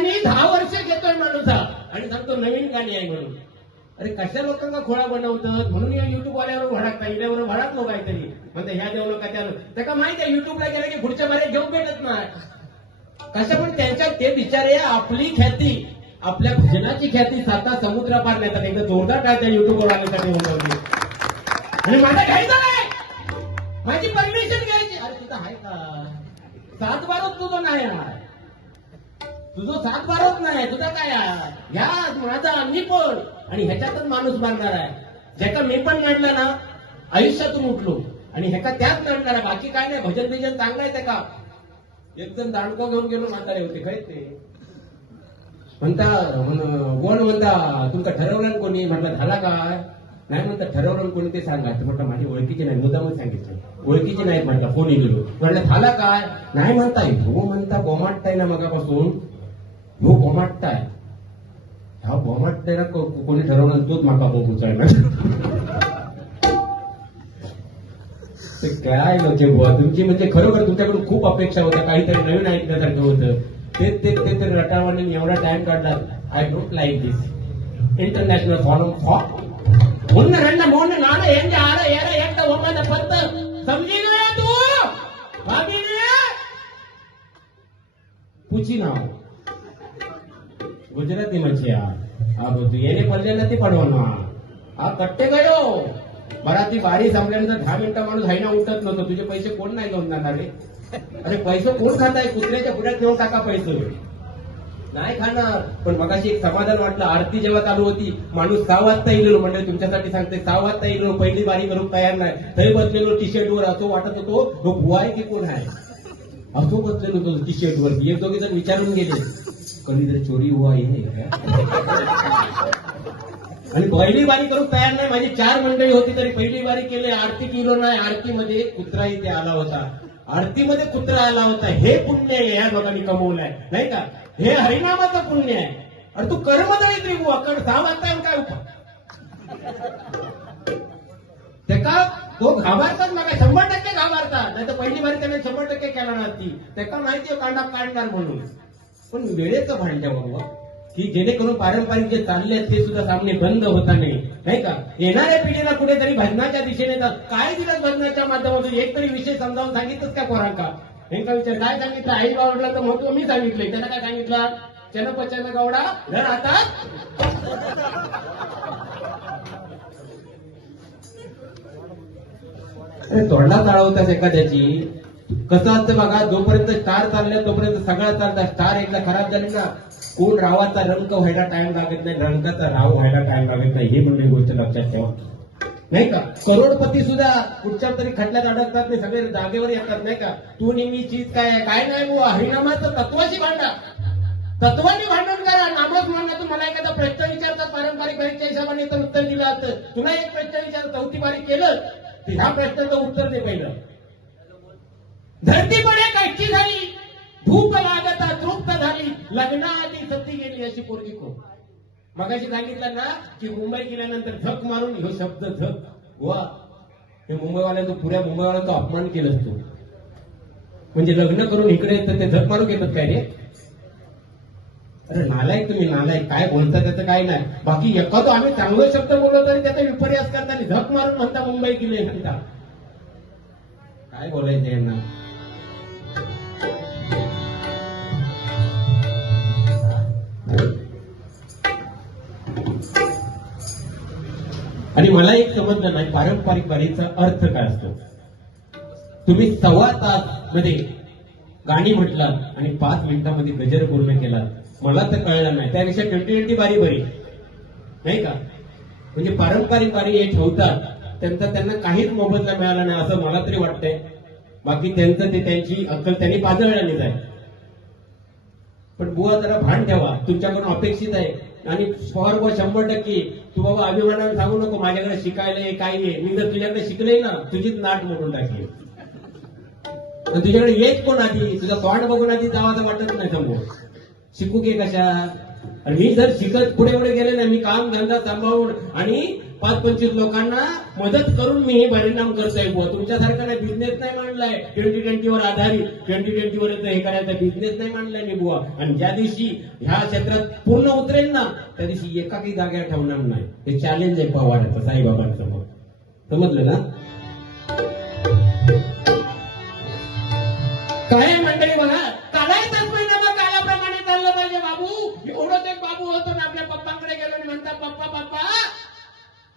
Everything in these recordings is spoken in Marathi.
गाणी 10 वर्ष घेतोय माणूस आणि सांगतो नवीन गाणी आहे म्हणून. अरे कशा लोकांना खोळा बनवतात म्हणून या युट्यूब वाल्यावर भडकता इल्यावर भडकलो काहीतरी म्हणते ह्या देऊ नका त्या त्याला माहिती आहे युट्यूबला गेला की पुढच्या बारे घेऊन भेटत नाही. कसं पण त्यांच्या ते बिचारे आपली ख्याती आपल्या भजनाची ख्याती 7 समुद्र पार नेतात. एकदा जोरदार काय त्या युट्यूबवर आल्यासाठी होतं आणि माझा घ्यायचा नाही माझी परमिशन घ्यायची. अरे तिथं आहे का 7 बारच तुझं नाही आहे तुझं 7 बारच नाही तुझा काय ह्या माझा मी पण आणि ह्याच्यातच माणूस मारणार आहे. ज्याचा मी पण नडला ना आयुष्यातून उठलो आणि ह्याचा त्याच नडणार आहे. बाकी काय नाही भजन बिजन चांगलं आहे का. एक जण दांडको घेऊन गेलो म्हातारे होते काय ते म्हणता कोण म्हणता तुमचं ठरवलं कोणी म्हटलं झाला काय नाही म्हणता ठरवलं कोणी ते सांगायचं म्हटलं माझी ओळखीचे नाही मुद्दामच सांगितलं ओळखीचे नाहीत म्हटलं फोन गेलो म्हटलं झाला काय नाही म्हणताय हो म्हणता बोमाटताय ना मगापासून हो बोमाटताय ह्या बोमाटतायला कोणी ठरवलं तोच माका उचलणार. ते काय नव्हते बुवा तुमची म्हणजे खरोखर तुमच्याकडून खूप अपेक्षा होत्या काहीतरी नवीन ऐकण्यासारखं होतं ते रटावाने एवढा टाइम काढला. I don't like this international forum for मुन्न मोन्न नाना ಹೆಂಗೆ ಆರ ಏರ ಎಂತ ಒಮ್ಮದ ಪತ್ತ समझीन तू पूछी ना गुजराती मच्छी तू येणे पडलेला ती पडवणं कट्टे गयो बराती बारी संपल्यानंतर 10 मिनिटं माणूस हायना उठत नव्हतं. तुझे पैसे कोण नाही घेऊन जाणार रे. अरे पैसे कोण खाताय कुत्र्याच्या पुढ्यात घेऊन टाका पैसे नाही खाणार. पण मगाशी एक समाधान वाटलं आरती जेव्हा चालू होती माणूस 6 वाजता येलो म्हणजे तुमच्यासाठी सांगते 6 वाजता येलो पहिली बारी करून तयार नाही तरी बसलेलो टी शर्ट वर असं वाटत होतो तो भुवा आहे की कोण आहे असं बसलेलो होतो टी शर्ट वरती. एक दोघे जण विचारून गेले कधीतरी चोरी हुआ आहे आणि पहिली बारी करून तयार नाही. माझी 4 मंडळी होती तरी पहिली बारी केली आरती केलो नाही. आरतीमध्ये कुत्रा इथे आला होता आरतीमध्ये कुत्रा आला होता. हे पुण्य आहे या लोकांनी कमवलंय नाही का. हे हरिनामाचं पुण्य आहे. अरे तू कर्मचारी तरी वाकड 6 वाजता काय ते का तो घाबरतात मग 100% घाबरतात नाही तर पहिली बारी त्याने 100% केला नसती. त्याला माहिती कांडा काढणार म्हणून. पण वेळेचं भांड्या बाबा की जेणेकरून पारंपरिक जे चालले आहेत ते सुद्धा सामने बंद होता नाही का. येणाऱ्या पिढीला कुठेतरी भजनाच्या दिशेने काय दिलं भजनाच्या माध्यमातून एक तरी विषय समजावून सांगितलंच का पोरांका. हे का विचार काय सांगितलं आई बावडला तर महत्व मी सांगितलंय त्याला काय सांगितलं चन पचन गवडा धर आता अरे तोंडला चाळवतात एखाद्याची कसं असतं बघा जोपर्यंत स्टार चालल्या तोपर्यंत सगळं चालतं. स्टार एकदा खराब झाली ना कोण रावाचा रंग व्हायला टाइम लागत नाही रंगाचा राव व्हायला टाइम लागत नाही. ही म्हणजे गोष्ट लक्षात ठेवा नाही का. करोडपती सुद्धा कुठच्या तरी खटल्यात अडकतात नाही सगळे जागेवर येतात नाही का. तू नेहमी चीज काय काय नाही बुवा हरिनामाचं तत्वाशी भांडा तत्वानी भांडण करा नामच म्हणण्यातून मला एखादा प्रश्न विचारतात पारंपरिक बारीच्या हिशोबाने तर उत्तर दिलं असतं. तुला एक प्रश्न विचार 4थी बारी केलं ह्या प्रश्नाचं उत्तर दे पहिलं. धरती पडे कच्ची झाली धूप लागता तृप्त झाली लग्नाआधी सती गेली अशी पोरगी को. मगाशी सांगितलं ना की मुंबई गेल्यानंतर झक मारून ह्यो शब्द झक वा हे मुंबईवाल्यांचा पुऱ्या मुंबईवाल्यांचा अपमान केलं असतो. म्हणजे लग्न करून इकडे येतं ते झक मारून घेतात काय रे. अरे नालायक तुम्ही नालायक काय बोलता त्याचं काय नाही. बाकी एखादं आम्ही चांगलं शब्द बोललो तरी त्याचा विपर्यास करता आणि झक मारून म्हणता मुंबई गेले म्हणता काय बोलायचं यांना. आणि मला एक समजलं नाही पारंपरिक बारीचा अर्थ काय असतो. तुम्ही 1.25 तास मध्ये गाणी म्हटलात आणि 5 मिनिटांमध्ये गजर पूर्ण केला मला तर कळलं नाही. त्यापेक्षा 20-20 बारी बरी नाही का. म्हणजे पारंपरिक बारी हे ठेवतात त्यांना काहीच मोबदला मिळाला नाही असं मला तरी वाटतंय. बाकी त्यांचं ते त्यांची अक्कल त्यांनी पाजळल्याने जाय. पण बुवा जरा भान ठेवा तुमच्याकडून अपेक्षित आहे आणि 100% तू बाबा अभिमानाने सांगू नको माझ्याकडे शिकायला काही आहे. मी जर तुझ्याकडे शिकले ना तुझीच नाट मोडून टाकली. तुझ्याकडे येत कोण आधी तुझा तोंड बघून आधी जावाचं वाटत नाही समोर शिकू की कशा आणि मी जर शिकत पुढे पुढे गेले ना, मी काम धंदा सांभाळून आणि 5-25 लोकांना मदत करून मी हे परिणाम करतोय बुवा. तुमच्यासारखा नाही बिझनेस नाही मांडलाय 2020 आधारित, 2020 हे करायचा बिझनेस नाही मांडलाय मी बुवा. आणि ज्या दिवशी ह्या क्षेत्रात पूर्ण उतरेल ना, त्या दिवशी एकाही जागेवर ठेवणार नाही. हे चॅलेंज आहे पवारांचं, साईबाबांसमोर. समजलं ना? काय मंडळी बघा, काढायचाच महिना मग कालाप्रमाणे चाललं पाहिजे बाबू. एवढंच एक बाबू होतो ना, आपल्या पप्पांकडे गेलो आणि म्हणतात, पप्पा पप्पा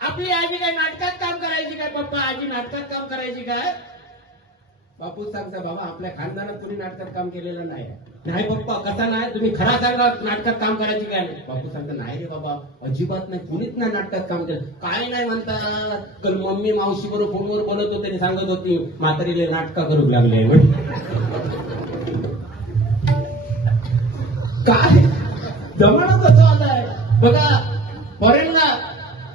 आपली आजी काय नाटकात काम करायची काय? पप्पा आजी नाटकात काम करायची काय? बापू सांगता, बाबा आपल्या खानदानात कुणी नाटकात काम केलेलं नाही. नाही पप्पा, कसा नाही, तुम्ही खरा सांगा, नाटकात काम करायची काय? बापू सांगता, नाही रे बाबा, अजिबात नाही, कुणीच नाही नाटकात काम केलं. काय नाही म्हणतात, तर मम्मी मावशी बरोबर फोनवर बोलत होते, सांगत होती म्हातारीले नाटका करू लागले. काय जमाना कसं आलाय बघा.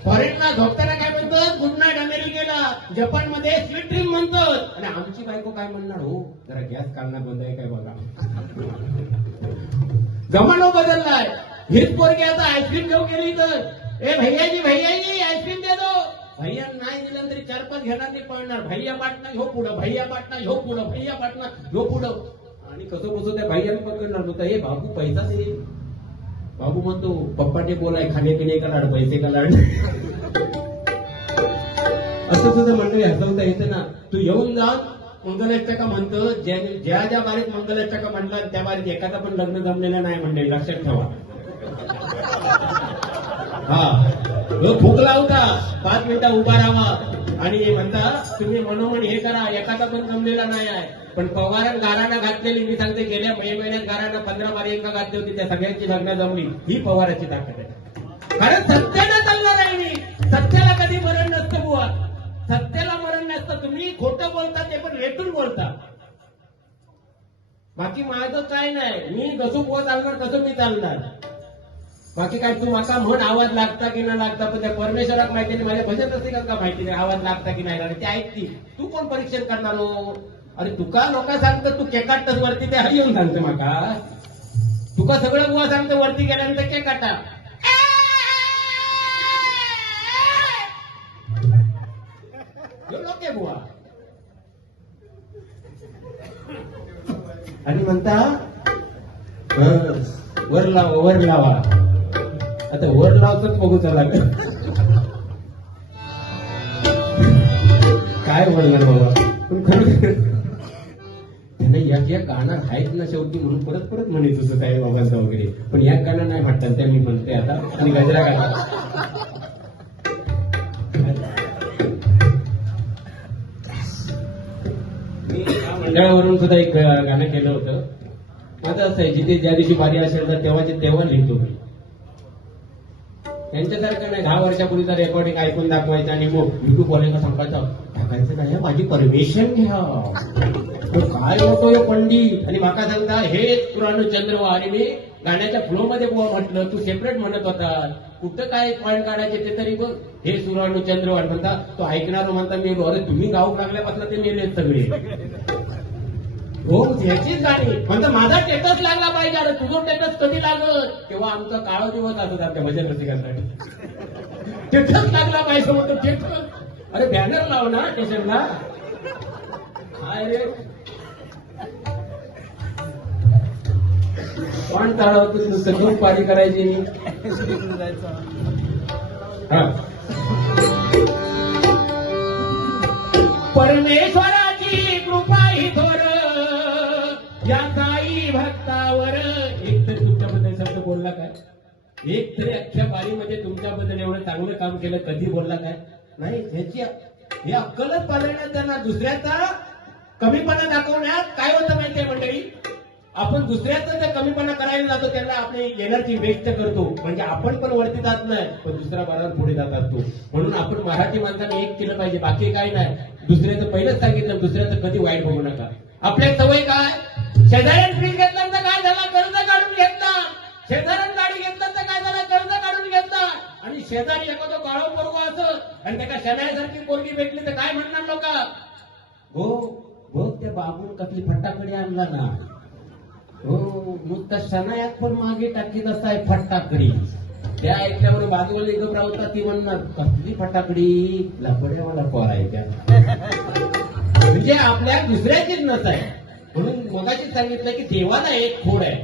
फॉरेनला झोपताना काय म्हणतात, गुड नाईट अमेरिकेला. जपानमध्ये स्वीट ड्रीम म्हणतात. आणि आमची बायको काय म्हणणार, हो जरा गॅस काढणं बंद आहे काय बघा. जमाना बदललाय. हेच पोरगी आता आईस्क्रीम घेऊन गेली तर, ए भैयाजी आईस्क्रीम दे दो. भैया नाही दिलं तरी 4-5 घेणार ते पळणार. भैया पाटणा हो पुढं, भैया पाटणा हो पुढं, भैया पाटणा हो पुढं. आणि कसं बसो त्या भैयाने पकडणार होता, हे बाबू पैसा दे. बाबू म्हणतो, पप्पाने बोलाय खाणे पिणे का लाड, पैसे का लाड. असं सुद्धा मंडळी हसवता येतं ना. तू येऊन जा मंगलाष्टका म्हणतो, ज्या बारीत मंगलाष्टका म्हणला त्या बारीत एखादा पण लग्न जमलेलं नाही मंडळी, लक्षात ठेवा. हा फुकला होता 5 मिनिटं उभा राहा आणि म्हणता तुम्ही मनोमन हे करा, एखादा पण जमलेला नाही आहे. पण पवारांना गाराणा घातलेली, मी सांगते गेल्या महिन्यात गाराणा 15 बारीका घातली होती, त्या सगळ्यांची लग्न जमली. ही पवाराची ताकद आहे. कारण सत्यानं चाललं नाही. मी सत्याला कधी मरण नसतं बुवा, सत्याला मरण नसतं. तुम्ही खोटं बोलता ते पण रेटून बोलता. बाकी माझं काय नाही, मी कसं बुवा चालणार कसं मी चालणार. बाकी काय तू माका म्हण आवाज लागता की नाही लागता, पण त्या परमेश्वराक माहिती नाही, माझ्या भजन रसिकांना का माहिती नाही आवाज लागता की नाही लागता. ते ऐकती, तू कोण परीक्षण करणार हो? अरे तुका लोक सांगतं तू केकाटतच वरती, ते हरी येऊन सांगते माका. तुका सगळं बुवा सांगतं वरती गेल्यानंतर केकाटा. लोक बुवा आणि म्हणता वर लावा. आता वर लावतच बघू चला काय बोलणार बाबा. पण खरं त्यांना या गाणं आहेत ना शेवटी, म्हणून परत म्हणत होतं काय बाबांचं वगैरे. पण या गाणं नाही म्हणतात त्या, मी म्हणते आता. आणि गजरा गाणं मी या मंडळावरून सुद्धा एक गाणं केलं होतं. माझं असं आहे, जिथे ज्या दिवशी वारी असेल तर तेव्हा लिहितो मी. त्यांच्यासारखं नाही 10 वर्षापूर्वीचा रेकॉर्डिंग ऐकून दाखवायचं आणि मग युट्यूब बोलायला सांगायचं टाकायचं काय, माझी परमिशन घ्या. काय होतो पंडित. आणि माका सांगता हे सुरानुचंद्र. आणि मी गाण्याच्या फ्लो मध्ये बुवा म्हटलं, तू सेपरेट म्हणत होता, कुठं काय पॉईंट काढायचे ते तरी बघ. हे सुरानुचंद्र म्हणता, तो ऐकणार म्हणता मी, अरे तुम्ही गाऊ लागल्यापासून ते मेलेत सगळे. हो ह्याचीच गाणी म्हणता, माझा टेटस लागला पाहिजे. अरे तुझं टेटस कधी लागत, तेव्हा आमचा काळा दिवस असत आपल्या भजन रसिकांसाठी. टेटस लागला पाहिजे म्हणतो, टेटस. अरे बॅनर लाव ना स्टेशनला. अरे पण टाळवतो नुसतं दूध पारी करायची. परमेश्वराची कृपा ही थोर या काही भक्तावर. एक तरी तुमच्याबद्दल शब्द बोलला काय? एक तरी अख्ख्या बारीमध्ये तुमच्याबद्दल एवढं चांगलं काम केलं कधी बोलला काय? नाही. ह्याची हे अक्कलच पाळण्यात त्यांना दुसऱ्याचा कमीपणा दाखवण्यात काय होतं माहितीये मंडळी, आपण दुसऱ्याचा जर कमीपणा करायला जातो त्यांना आपली एनर्जी वेस्ट करतो. म्हणजे आपण पण वरती जात नाही, पण दुसरा बरोबर पुढे जात असतो. म्हणून आपण मराठी माणसाने एक केलं पाहिजे, बाकी काय नाही. दुसऱ्याचं पहिलंच सांगितलं, दुसऱ्याचं कधी वाईट बघू नका. आपल्या सवय काय, शेजाऱ्यानं फ्रीज घेतला तर काय झाला, कर्ज काढून घेतला. शेजाऱ्यानं गाडी घेतला तर काय झाला, कर्ज काढून घेतला. आणि शेजारी एखादं काळो पोरगो असत आणि त्याला शनायासारखी पोरगी भेटली तर काय म्हणणार लोक, हो बघ त्या बाबून कसली फटाकडे आणला ना. हो नुसता शनायात पण मागे टाकीत असाय फटाकडी. त्या ऐकल्यावर बाजूला एक राहता ती म्हणणार कसली फटाकडी लपड्यावाला पोर आहे त्या. म्हणजे आपल्या दुसऱ्याचीच नस आहे. म्हणून मगाशीच सांगितलं की देवाला एक खोड आहे.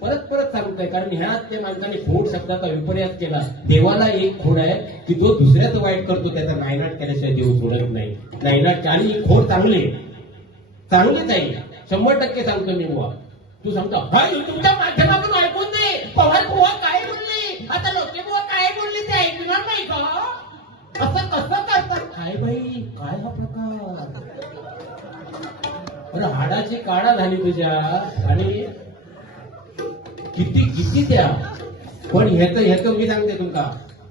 परत परत सांगतोय कारण ह्यात त्या माणसाने खोड शब्दाचा विपर्यास केला. देवाला एक खोड आहे की जो दुसऱ्याच वाईट करतो त्याचा नायनाट केल्याशिवाय देव सोडत नाही. नायनाट आणि ही खोड चांगलीच आहे 100% सांगतो मी बुवा. तू सांगतो हाय तुमच्या माध्यमातून ऐकून नाही पवार बुवा काय बोलले आता लोके बुवा काय बोलले ते ऐकणार नाही का असं कसं करतात काय बाई काय हा प्रकार. अरे हाडाची काढा झाली तुझ्या आणि किती किती त्या पण ह्याचं मी सांगते तुमका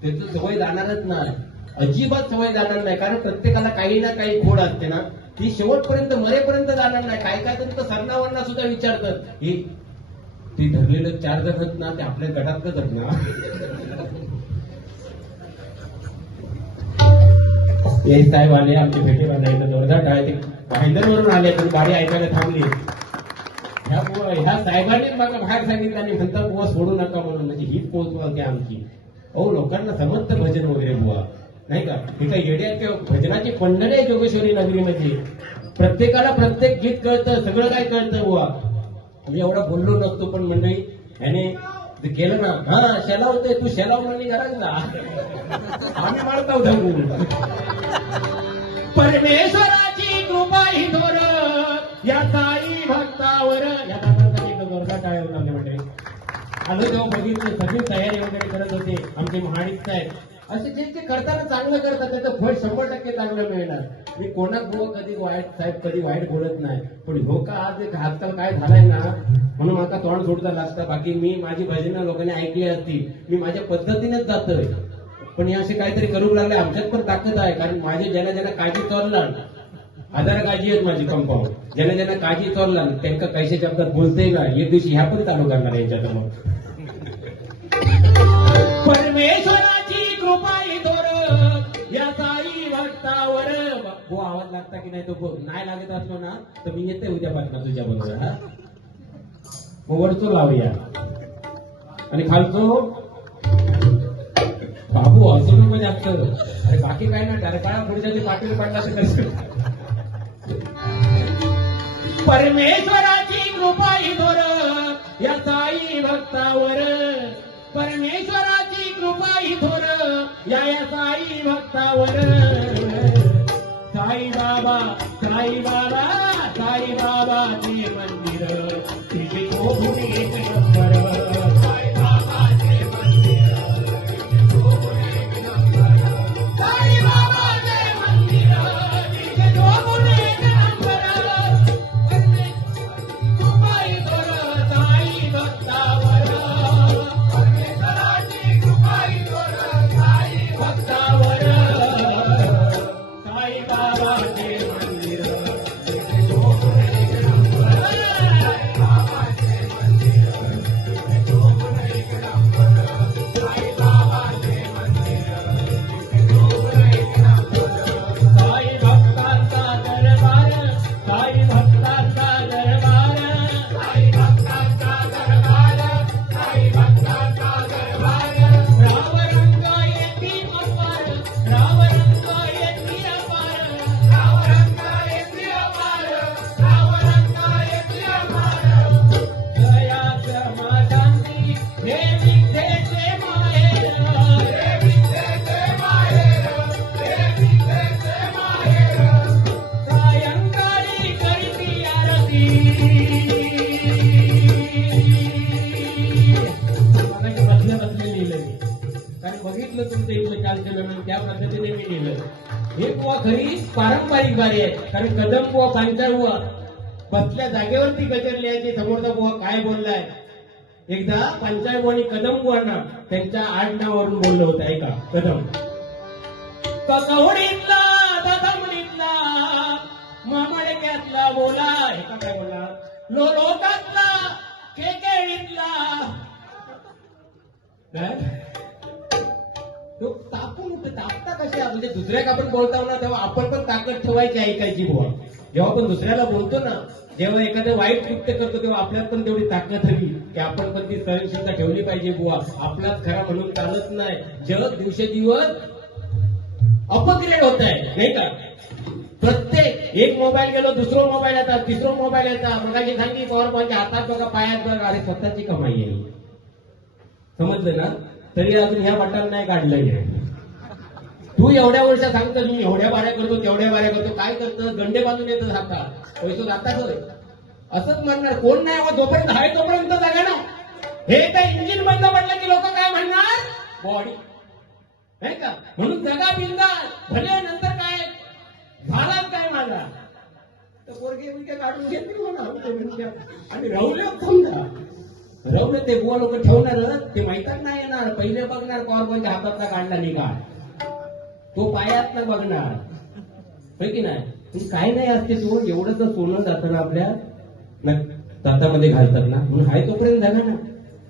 त्याचं सवय जाणारच नाही. अजिबात सवय जाणार नाही कारण प्रत्येकाला काही ना काही खोड असते ना ती शेवटपर्यंत मरेपर्यंत जाणार नाही. काय काय तर सरणावरना सुद्धा विचारतात हे ते धरलेलं 4 जण आहेत ना ते आपल्या गटातच आहेत ना. हे साहेब आले आमचे भेटे बांधायचं जोरदार टाळते भाईंदरवरून आले पण गाडी ऐकायला थांबली. ह्या साहेबांनीच मला बाहेर सांगितलं आणि म्हणतात बुवा सोडू नका म्हणून म्हणजे ही पोहोचवा आमची. अहो लोकांना समजतं भजन वगैरे बुवा नाही का. हे काय येड्या भजनाची पंढरी आहे जोगेश्वरी नगरीमध्ये. प्रत्येकाला प्रत्येक गीत कळतं सगळं काय कळतं बुवा. मी एवढा बोललो नसतो पण मंडळी ह्याने केलं ना हा शेला होते तू शेला म्हणून करायला आम्ही मारता ढगून. परमेश्वराची कृपा ही थोर या साई भक्तावर या दादासाठी जोरदार टाळ्या लागले म्हणजे आलो तेव्हा बघितलं सगळी तयारी वगैरे करत होते आमचे महाडिक साहेब. असे जे ते करताना चांगलं करतात त्याचं फळ 100% चांगलं मिळणार. मी कोणाक बुवा कधी वाईट साहेब कधी वाईट बोलत नाही पण हो का आज एक आजकाल काय झालंय ना म्हणून मला तोंड सोडता लागतं. बाकी मी माझी भजनं लोकांनी ऐकली असती मी माझ्या पद्धतीनेच जातोय पण हे असे काहीतरी करू लागले. आमच्यात पण ताकद आहे कारण माझे ज्यांना ज्यांना काळजी चोरला 1000 काळजी आहेत माझी कंपाऊंड. ज्यांना ज्यांना काळजी चोरला त्यांना कैसे शब्दात बोलते ना एक दिवशी ह्या पण चालू करणार यांच्यासमोर. परमेश्वराची कृपा ही थोर या साई भक्तावर. हो आवाज लागता की नाही तो नाही लागत असलो ना तर मी येते उद्यापासून तुझ्या बरोबर. हा मग वरचो लावूया आणि खालचो बाबू असं नको जास्त. अरे बाकी काय ना डरकाळा पुढच्या पाटील पडला तर कसं. परमेश्वराची कृपा ही थोर या साई भक्तावर. परमेश्वराची कृपा ही थोर या साई भक्तावर. साई बाबा साई बाबा साई बाबाचे मंदिर तिथे शोभून एक नंबर. साई बाबाचे मंदिर तिथे शोभून एक नंबर. साई बाबाचे मंदिर तिथे शोभून एक नंबर. कृपा ही थोर साई भक्तावर. परमेश्वराची कृपा ही थोर साई भक्तावर. साई बाबाचे मंदिर तिथे शोभून एक नंबर. साई बाबाचे मंदिर तिथे शोभून एक नंबर. साई बाबाचे मंदिर तिथे शोभून एक नंबर. साई भक्ताचा दरबार साई भक्ताचा दरबार. साई भक्ताचा दरबार साई भक्ताचा दरबार. राव रंग येती अपार राव रंग येती अपार. राव रंग येती अपार राव रंग येती अपार. जया क्षमा शांती हे विद्येचे माहेर. हे विद्येचे माहेर हे विद्येचे माहेर. सायंकाळी करीती आरती. बसल्या बसल्या लिहिलं मी कारण बघितलं तुमचं इथलं चालचलन त्या पद्धतीने मी लिहिलं. हे बुवा खरी पारंपरिक बारी आहे कारण कदम बुवा पांचाळ बुवा बसल्या जागेवरती गजर लिहायचे. समोरचा बुवा काय बोललाय एकदा पांचाळ बुवा आणि कदम बुवांना त्यांच्या आडनावावरून बोललं होतं ऐका. कदम कवडीतला दधमडीतला मामडक्यातला बोला हे का काय बोलला लोकातला केकेळीतला काय तो तापून तापता कशा म्हणजे दुसऱ्याक आपण बोलताना तेव्हा आपण पण ताकद ठेवायची ऐकायची बुवा. जेव्हा आपण दुसऱ्याला बोलतो ना जेव्हा एखादं वाईट कृत्य करतो तेव्हा आपल्यात पण तेवढी ताकद हवी की आपण पण ती सहनशीलता ठेवली पाहिजे बुवा. आपलाच खरा म्हणून चालत नाही. जग दिवसेदिवस अपग्रेड होत आहे नाही का. प्रत्येक एक मोबाईल गेलो दुसरा मोबाईल येतात तिसरा मोबाईल येतात. मग सांगली पॉवर पॉईंटच्या हातात बघा पायात बघा. अरे स्वतःची कमाई आहे समजलं ना. तरी अजून ह्या बटन नाही काढलं. तू एवढ्या वर्ष सांगतो मी एवढ्या बाऱ्या करतो तेवढ्या बाऱ्या करतो. काय करतं गंडे बांधून येतं सांगता पैसे जातात होय असंच म्हणणार कोण नाही. हो जोपर्यंत आहे तोपर्यंत जागा ना. हे काय इंजिन बंद पडलं की लोक काय म्हणणार बॉडी नाही का. म्हणून जगा बिंदास भले नंतर काय झालाच काय माझा तर पोरगे उलटे काढून घेतली म्हणा. आणि रवले समजा रवले ते बुवा लोक ठेवणार ते माहितच नाही येणार. पहिले बघणार पॉवरपॉईंटच्या हातातला काढला निघा तो पायात न बघणार होय की नाही. काय नाही असते तो एवढंच सोनं जातं ना आपल्या दातामध्ये घालतात ना. म्हणून हाय तोपर्यंत झाला ना.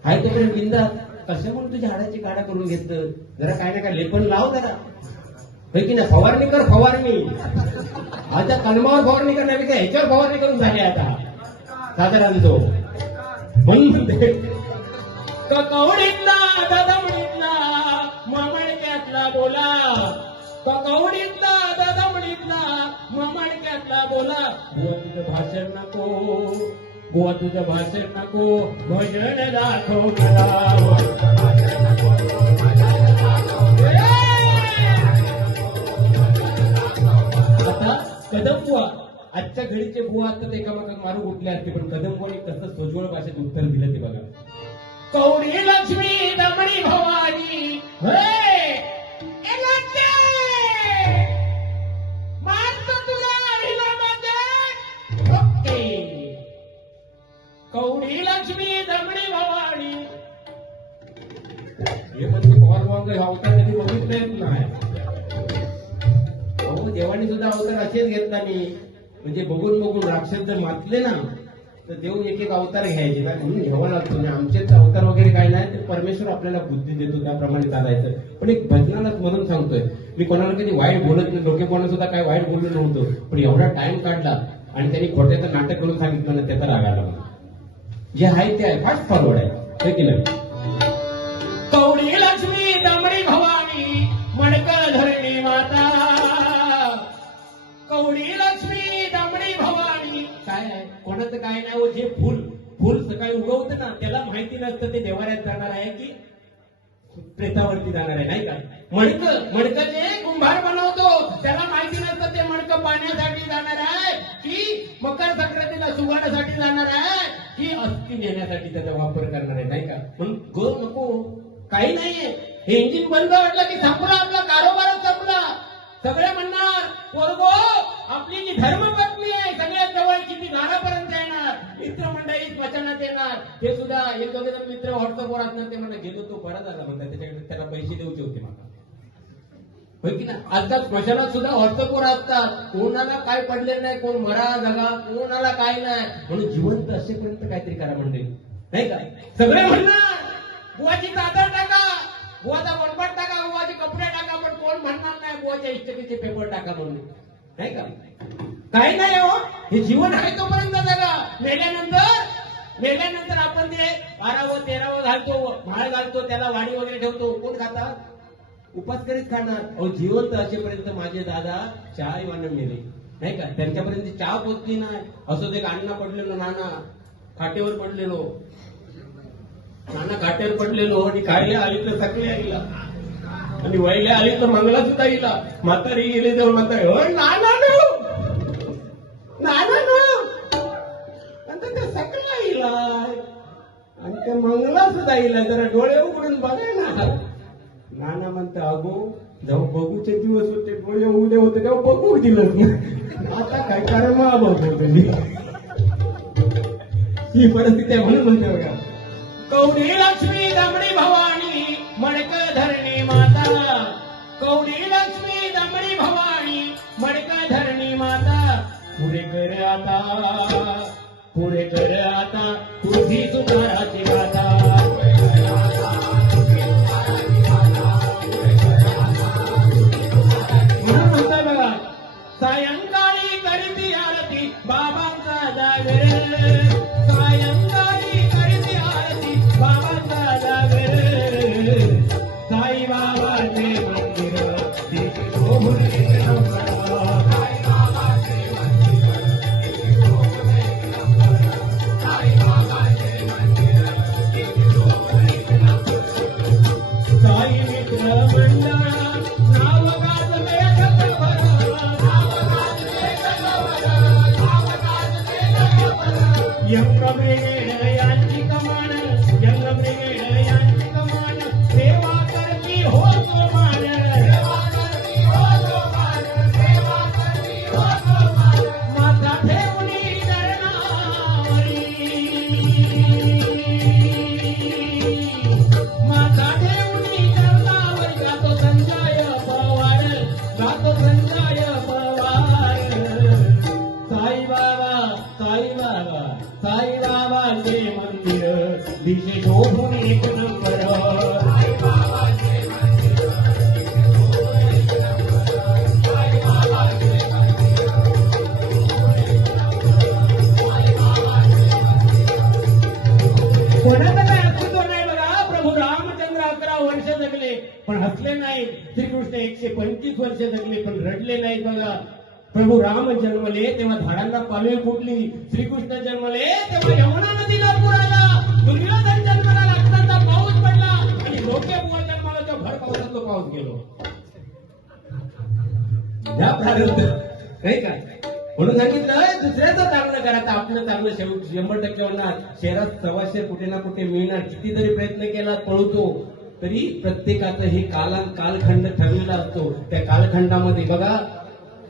हाय तोपर्यंत बिंदास. कशामुळे तुझ्या हाडाची काढा करून घेतलं. जरा काय ना काय लेपन लाव जरा होय की नाही. फवारणी कर फवारणी. आता कलमावर फवारणी करण्यापेक्षा ह्याच्यावर फवारणी करून झाली आता साधारण तो. म्हणून म्हणते कवडीतला ददमडीतला ममडक्यातला बोला. कवडीतला ददमडीतला ममडक्यातला बोला. बुवा तुझं भाषण नको बुवा तुझं भाषण नको भजन दाखव आता कदम बुवा आजच्या घडीचे बुवा असतात एकामेकांना मारून उठले असते. पण कदम बुवाने कसं सोज्वळ भाषेत उत्तर दिलं ते बघा. कवडी लक्ष्मी दमडी भवानी कवडी लक्ष्मी दमडी भवानी. हे म्हणजे पॉवर अवतार कधी बघितलेच नाही. हो देवानी सुद्धा अवतार असेच घेतला नाही. म्हणजे बघून बघून राक्षस जर मातले ना तर देव एक एक अवतार घ्यायचे ना. म्हणून घ्यावं लागतो ना. आमचेच अवतार वगैरे काय नाही ते परमेश्वर आपल्याला बुद्धी देतो त्याप्रमाणे चालायचं. पण एक भजनालाच म्हणून सांगतोय मी कोणाला कधी वाईट बोलत नाही. लोके कोणा सुद्धा काय वाईट बोललं नव्हतं. पण एवढा टाइम काढला आणि त्यांनी खोट्याचं नाटक करून सांगितलं ना त्याचा राग आला मला. जे आहे ते आहे फास्ट फॉरवर्ड आहे की नाही. कवडी लक्ष्मी दमडी भवानी मणक धरणी माता. कवडी लक्ष्मी दमडी भवानी. काय आहे कोणाचं काय नाही. हो जे फुल फुल सकाळी उगवतं ना त्याला माहिती नसतं ते देवाऱ्यात जाणार आहे की प्रेतावरती जाणार आहे नाही का. मणक जे कुंभार बनवतो त्याला माहिती नसतं ते मणक पाण्यासाठी जाणार आहे की मकर संक्रांतीला सुगडासाठी जाणार आहे की अस्थि नेण्यासाठी त्याचा वापर करणार आहे नाही का. म्हणून ग नको काही नाहीये. हे इंजिन बंद वाटलं की संपला आपला कारोबारच संपला. सगळे म्हणणार पोरगो आपली जी धर्मपत्नी आहे सगळ्यात जवळची ती दारापर्यंत येणार. मित्रमंडळी स्मशानात येणार. ते सुद्धा एक दोघे जण मित्र व्हॉट्सअपवर असणार. ते म्हणा गेलो तो परत आला म्हणतात त्याच्याकडे त्याला पैसे देऊचे होते मला होय की ना. आजकाल स्मशानात सुद्धा व्हॉट्सअपवर असतात. कोणाला काय पडले नाही कोण मरा जगा कोणाला काय नाही. म्हणून जिवंत असेपर्यंत काहीतरी करा म्हणजे नाही का. सगळे म्हणणार बुवाची चादर टाका बुवाचा वनपट टाका बुवाचे कपडे टाका. पण कोण म्हणणार नाही बुवाच्या इष्टतेचे पेपर टाका म्हणून नाही का. काही नाही हो हे जीवन आहे तोपर्यंत जगा. मेल्यानंतर आपण ते 12व 13व घालतो म्हाळ घालतो त्याला वाडी वगैरे ठेवतो. कोण खातात उपास करीत खाणार. अहो जिवंत असेपर्यंत माझे दादा चहावाने मेले नाही का. त्यांच्यापर्यंत चहा पोचली नाही. असं एक अण्णा पडलेलो नाना खाटेवर पडलेलो. नाना खाटेवर पडलेलो आणि खायला आली तर सकले आईला आणि वयला आली तर मंगला सुद्धा आईला. म्हातारी गेले तेव्हा म्हातारी हो नाना नंतर ते सकले आईला आणि त्या मंगला सुद्धा आईला. जरा डोळे उघडून बघाय ना. नाना म्हणते अगो जेव्हा बघूचे दिवस होते डोळे उघडे होते तेव्हा बघू दिलं. आता काय कारण तुम्ही ही परिस्थिती आहे. म्हणून म्हणते बघा कवडी लक्ष्मी दमडी भवानी मणक धरणी माता. कवडी लक्ष्मी दमडी भवानी मणक धरणी माता. पुढे कर आता तुझी सुधाराची गाथा. म्हणून म्हणता बघा सायंकाळी करीती आरती बाबांचा जागरण. ब्रिगेड यांची कमान, यंग ब्रिगेड यांची कमान, सेवा करती हो तो मान, सेवा करती हो तो मान, सेवा करती हो तो मान, माथा ठेवली चरणावरी, माथा ठेवली चरणावर गातो संजय पवार, गातो संजय पवार. साईबाबा साईबाबा साईबाबांचे मंदिर दिशे शोभून एक नंबर, साईबाबांचे मंदिर दिशे शोभून एक नंबर, साईबाबांचे मंदिर दिशे शोभून एक नंबर, साईबाबांचे मंदिर. कोणाचं काय अस्तित्व नाही बघा. प्रभू रामचंद्र 11 वर्ष जगले पण हसले नाहीत. श्रीकृष्ण 125 वर्ष जगले पण रडले नाहीत बघा. प्रभू राम जन्मले तेव्हा झाडांना पालवी फुटली. श्रीकृष्ण जन्मले तेव्हा यमुना नदीला पूर आला. दुर्योधन जन्माला रक्ताचा पाऊस पडला आणि लोके बुवा जन्माला तो भर पावसात तो पाऊस गेलो. या प्रारंभ नाही का म्हणून सांगितलं दुसऱ्याचं चांगलं करायचं आपलं चांगलं 100% होणार. शहरात 125 कुठे ना कुठे मिळणार. किती जरी प्रयत्न केला पळतो तरी प्रत्येकाचं हे कालखंड ठरलेला असतो. त्या कालखंडामध्ये बघा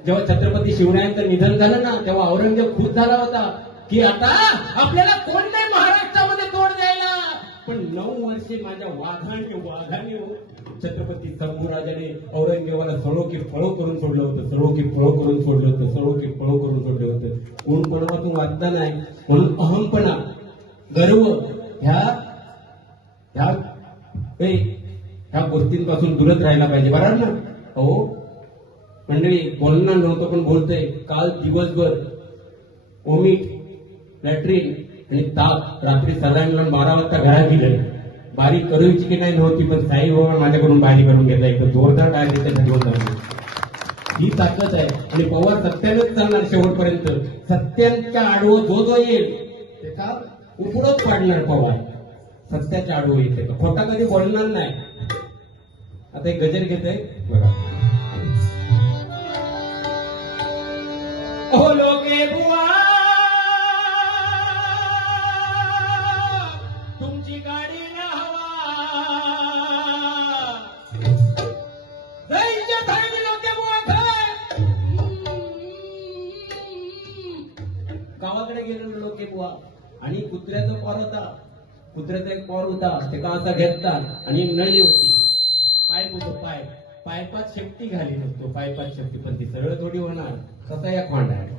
जेव्हा छत्रपती शिवरायांचं निधन झालं ना तेव्हा औरंगजेब खुश झाला होता की आता आपल्याला कोण नाही महाराष्ट्रामध्ये तोड द्यायला. पण 9 वर्षे माझ्या वाघाने छत्रपती संभाजीराजाने औरंगजेबाला सळो की फळो करून सोडलं होतं. सळो की फळो करून सोडलं होतं. सळो की फळो करून सोडलं होतं. ऊनपणातून वाचता नाही म्हणून अहमपणा गर्व ह्या गोष्टींपासून दूरच राहायला पाहिजे. बरोबर ना हो मंडळी. बोलणार नव्हतं पण बोलतोय. काल दिवसभर ओमिट लॅट्रिन आणि ताप रात्री सगळ्यांना 12 वाजता घरात दिलं. बारीक करूची की नाही नव्हती पण साई बाबा माझ्याकडून बारीक करून घेतला. एक जोरदार काय देते ही ताकद आहे. आणि पवार सत्यानेच चालणार शेवटपर्यंत. सत्यांच्या आडवं जो येईल त्याचा उकडच पाडणार पवार. सत्याच्या आडवं येते खोटा कधी बोलणार नाही. आता एक गजर घेत आहे बघा. ओ लोके बुवा तुमची गाडी न हवा जायच्या थाळी लोके बुवा घर. गावाकडे गेलेलो लोके बुवा आणि कुत्र्याचा पॉर होता. कुत्र्याचा एक पॉर होता. ते का असा घेततात आणि नळी होती. पाईप होतो पायपात शेपटी घाली नसतो. पायपात शेपटी पण ती सरळ थोडी होणार. कसा या खोंडा आहे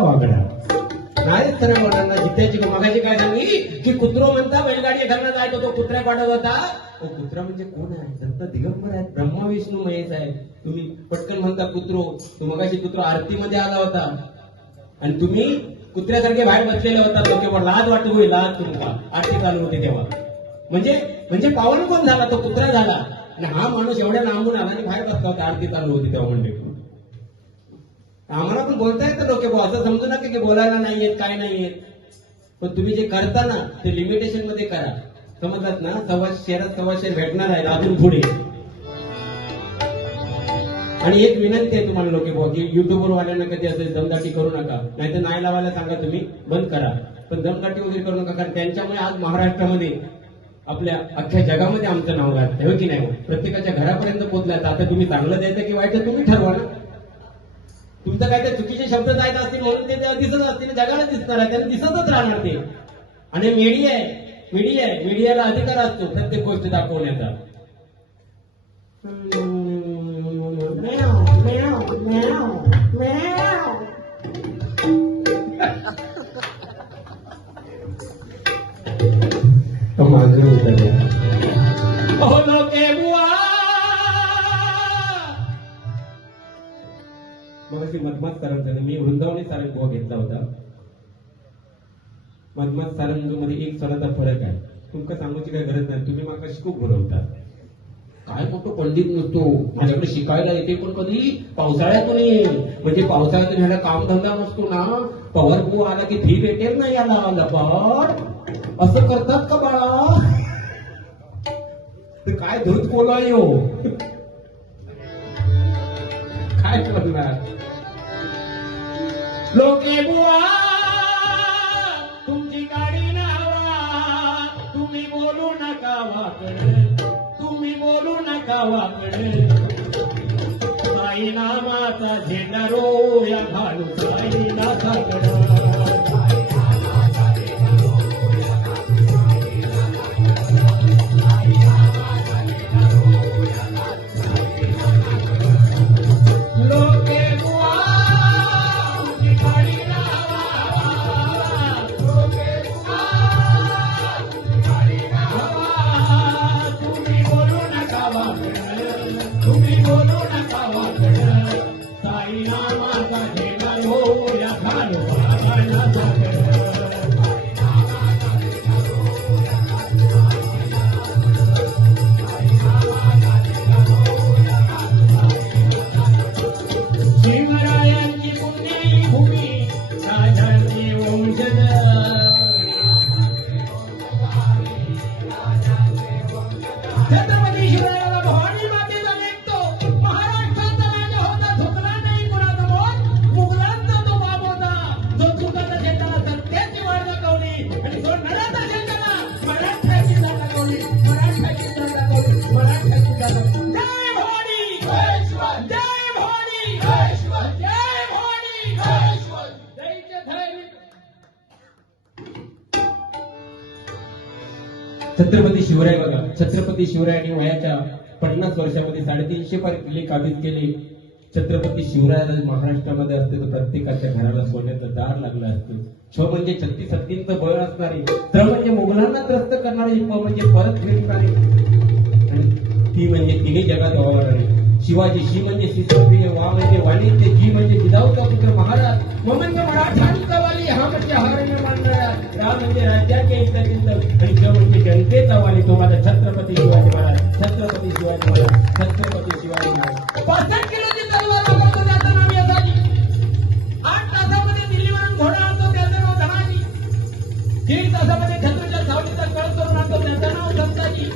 वाकडा नाही सरळ होणार ना. जित्याची मगाची काय सांगली की कुत्रो म्हणता बैलगाडी घालणं जायचं तो कुत्र्या पाठवत होता. तो कुत्रा म्हणजे कोण आहे? संत दिगंबर आहेत. ब्रह्मा विष्णू महेश आहे. तुम्ही पटकन म्हणता कुत्रो. तो मगाशी कुत्रो आरतीमध्ये आला होता आणि तुम्ही कुत्र्यासारखे बाहेर बसलेले होता. लोक लाज वाटत होईल. लाज तुमचा आरती चालू होती तेव्हा. म्हणजे पावन कोण झाला? तो कुत्रा झाला. आणि हा माणूस एवढ्या लांबून आला आणि बाहेर बसला होता. आरती चालू होती तेव्हा. म्हणजे आम्हाला पण बोलता येतं लोक असं समजू नका की बोलायला नाही येत काय नाही येत. पण तुम्ही जे करता ना ते लिमिटेशन मध्ये करा. समजलात ना. शहरात 125 भेटणार आहे अजून पुढे. आणि एक विनंती आहे तुम्हाला लोक की युट्यूबवर वाल्यांना कधी असेल दमदाटी करू नका. नाहीतर नाही लावायला सांगा तुम्ही बंद करा. पण दमदाटी वगैरे करू नका. कारण त्यांच्यामुळे आज महाराष्ट्रामध्ये आपल्या अख्ख्या जगामध्ये आमचं नाव गाजतंय हो की नाही. प्रत्येकाच्या घरापर्यंत पोहोचलात. आता तुम्ही चांगलं द्यायचं की वाईट तुम्ही ठरवा ना. तुमचं काय ते चुकीचे शब्द जायचे असतील म्हणून ते दिसत असतील. जगाला दिसणार आहे. त्यांना दिसतच राहणार ते. आणि मीडियाला अधिकार असतो प्रत्येक गोष्ट दाखवण्याचा. मधमात सारंग मी वृंदावनी सारंग बुवा घेतला होता. मधमात सारंग मध्ये एक स्वराचा फरक आहे. तुमका सांगूची काही गरज नाही. तुम्ही मला शिकू बोलवता. काय मोठं पंडित नसतो. माझ्याकडे शिकायला येते पण कधी पावसाळ्यातून येईल. म्हणजे पावसाळ्यातून ह्याला कामधंदा नसतो ना. पवार बुवा आला की फी भेटेल ना याला लपाट. असं करतात का बाळा? काय धूत बोलाय हो. काय करणार लोके बुवा गावाकडे तुम्ही बोलू नका वाकडे साई नामाचा झेंडा रोया घालू साई नाथाकडे छत्रपती शिवरायाला भवानी मातेचा लेखतो महाराष्ट्राचा राजा होता झुकला नाही कुणाचा बोट मुघलांचा तो बाप होता जो चुकाचा झेंडा सत्याची वाट दाखवली आणि जो नराचा झेंडा मराठ्याची जात दाखवली मराठ्याची जात दाखवली मराठ्याची जात दाखवली जय भवानी जय भवानी जय भवानी जय जय छत्रपती शिवराय बघा छत्रपती शिवरायांनी वयाच्या 50 वर्षामध्ये 350 पार किल्ले काबीज केले. छत्रपती शिवरायाला महाराष्ट्रामध्ये असते तर प्रत्येकाच्या घराला सोन्याचं दार लागलं असतं. छ म्हणजे 36 हत्तींचं बळ असणारे, त्र म्हणजे मुघलांना त्रस्त करणारे, प म्हणजे परत फिरणारे आणि ती म्हणजे तिन्ही जगात वावरणारे. शिवाजी शी म्हणजे शिस्तप्रिय, वा म्हणजे वाणिज्य, जी म्हणजे जिजाऊचा पुत्र महाराज, म म्हणजे मराठ्यांचा वाली, हा म्हणजे हारण्य मानणारा, रा म्हणजे राज्याचे हितचिंतक आणि ज म्हणजे जनतेचा वाली तो माझा छत्रपती शिवाजी महाराज. छत्रपती शिवाजी महाराज छत्रपती शिवाजी महाराज 65 किलोची तलवार वापरतो त्याचं नाव यजाजी. 8 तासामध्ये दिल्लीवरून घोडा आणतो त्याचं नाव धनाजी. 1.5 तासामध्ये छत्रच्या सावलीचा कळस करून आणतो त्याचं नाव संताजी.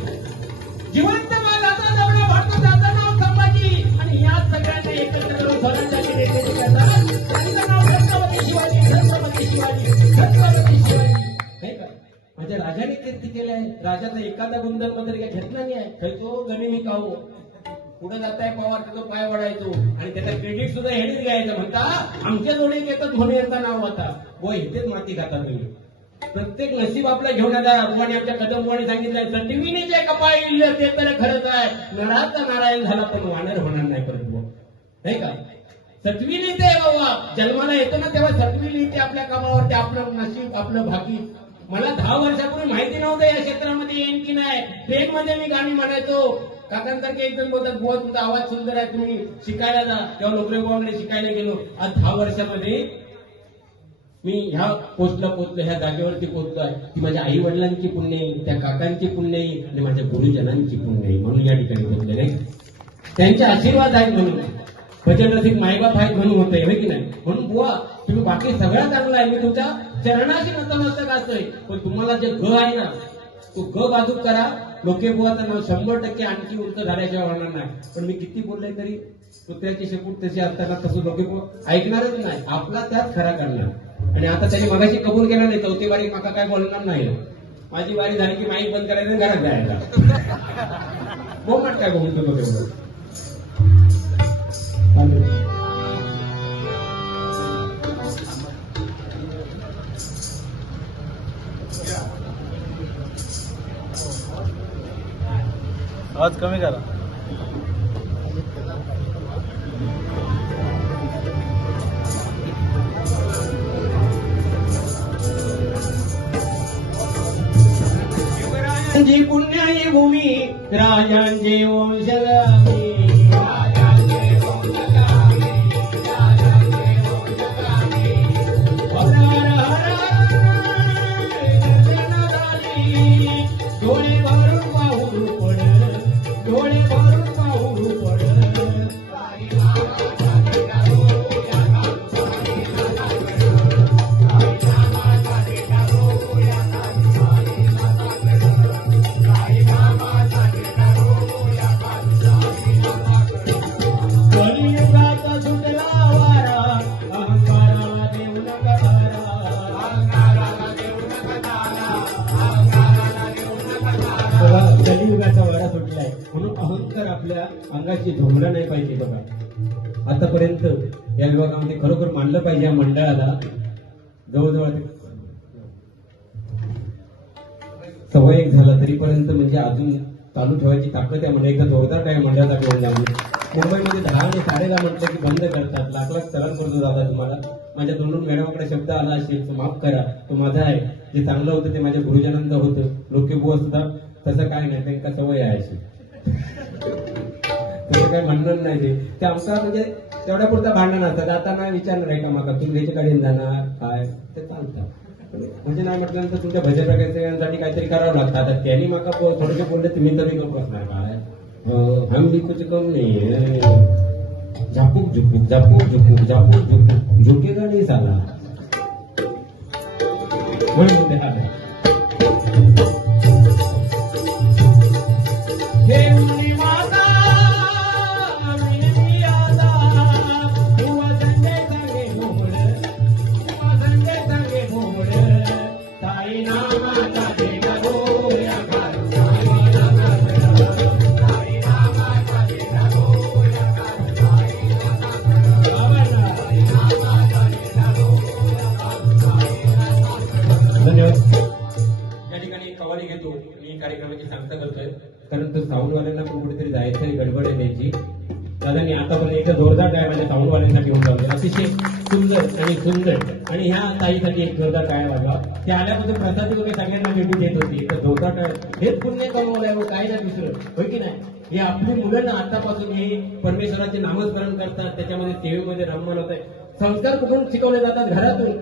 जिवंत मालाचा दवडा भरतो त्याचं नाव संभाजी. आणि या सगळ्यांना एकत्र करून स्वराज्याची नेते करतात त्यांचं नाव छत्रपती शिवाजी. छत्रपती शिवाजी छत्रपती शिवाजी नाही का माझ्या राजाने कीर्ती केली आहे. राजाचा एखादा गुणधर्म तरी काय घेतला नाही आहे. तो गणिमी काऊ पुढे जाताय पवार त्याचा पाय वडायचो आणि त्याचा क्रेडिट सुद्धा हेच घ्यायचं. म्हणता आमच्या जोडीत येतात म्हणून यांचं नाव होता व इथेच माती खाता तुम्ही. प्रत्येक नशीब आपला घेऊन आला. रुवानी आमच्या कदमवाणी सांगितलंय संजीवनीचे कपाळी ते तर खरंच आहे. नराचा नारायण झाला पण वानर होणार नाही परत नाही का. सत्वी लिहिते बाबा जन्माला येतो ना तेव्हा सत्वी लिहिते आपल्या कामावर. ते आपलं नशीब आपलं भागी. मला 10 वर्षापूर्वी माहिती नव्हतं या क्षेत्रामध्ये येईन की नाही. ट्रेन मध्ये मी गाणी म्हणायचो. काकांसारखे एकदम बोलतात बुवा तुमचा आवाज सुंदर आहे तुम्ही शिकायला जा. तेव्हा लोकरे बुवाकडे शिकायला गेलो. आज 10 वर्षामध्ये मी ह्या पोस्टला पोहोचलो, ह्या जागेवरती पोहोचलो आहे. ती माझ्या आई वडिलांची पुण्य आहे, त्या काकांची पुण्य आहे आणि माझ्या गुरुजनांची पुण्य आहे म्हणून या ठिकाणी पोहोचले नाही. त्यांचे आशीर्वाद आहेत म्हणून भजन रसिक मायबाप आहेत म्हणून होत आहे की नाही. म्हणून बुवा तुम्ही बाकी सगळं चांगलं आहे. मी तुमच्या चरणाशी नतमस्तक असतोय पण तुम्हाला जे ग आहे ना तो ग बाजूक करा. लोके बुवाचं नाव 100% आणखी उंच झाल्याशिवाय होणार नाही. पण मी किती बोलले तरी कुत्र्याची शेपूट तशी असताना तसं लोके बुवा ऐकणारच नाही. आपला त्याच खरा करणार. आणि आता त्यांनी मगाशी कबूल केला नाही. 4थी वारी माका काय बोलणार नाही. माझी वारी झाली की माईक बंद करायचं घरात जायला बोमट काय बोलतो तो तेवढं. आवाज कमी करा. जी पुण्याई भूमी राजांचे वंशगामी. डोळे भरून पाहू पड डोळे भरून पाहू पड. कलियुगाचा वारा सुटलाय म्हणून अहंकार आपल्या अंगाची झोंबला नाही पाहिजे बघा. आतापर्यंत या विभागामध्ये खरोखर मानलं पाहिजे या मंडळाला. जवळजवळ सव्वा एक झाला तरीपर्यंत म्हणजे अजून चालू ठेवायची ताकद आहे. म्हणजे एकदा जोरदार काय मंडळासाठी होऊन लागली. मुंबईमध्ये 10 आणि 10:30 म्हटलं की बंद करतात. लाख लाख सलाम करतो दादा तुम्हाला. माझ्या दोन मॅडमकडे शब्द आला असेल तर माफ करा, तो माझा आहे. जे चांगलं होतं ते माझ्या गुरुजनांचं होतं. लोके बुवा सुद्धा तसं काय नाही, त्यांना सवय आहे अशी. तसं काय म्हणणं नाही ते आमचा म्हणजे तेवढ्या पुरता भांडण असतात. जाताना विचारणार आहे का माका तुम्ही त्याच्याकडे जाणार काय ते चालतं. म्हणजे नाही म्हटल्यानंतर तुमच्या भजन प्रकारांसाठी काहीतरी करावं लागतं. आता त्यांनी माका थोडेसे बोलले तुम्ही तरी गप्प बसणार काय. हम भी कुछ कम नहीं, झापूक झुपूक झापूक झुपूक झापूक झुपूक झुकेगा नाही साला म्हणून ते हा कवाली घेतो मी कार्यक्रमाची सांगता करतोय. कारण तो साऊंडवाल्यांना पण कुठेतरी जायचं गडबड आहे त्याची. दादांनी आतापर्यंत एकदा जोरदार टाळ्या माझ्या साऊंडवाल्यांसाठी होऊन लावले. अतिशय सुंदर आणि सुंदर. आणि ह्या ताईसाठी एक जोरदार टाळ्या लागा. ते आल्यापासून प्रसाद वगैरे सगळ्यांना भेटून देत होती. तर जोरदार टाळ्या हेच पुण्य कमवलंय काय नाही दुसरं होय की नाही. हे आपली मुलं ना आतापासून हे परमेश्वराचे नामस्मरण करतात. त्याच्यामध्ये सेवेमध्ये रममान होत आहे. संस्कार कुठून शिकवले जातात घरातून.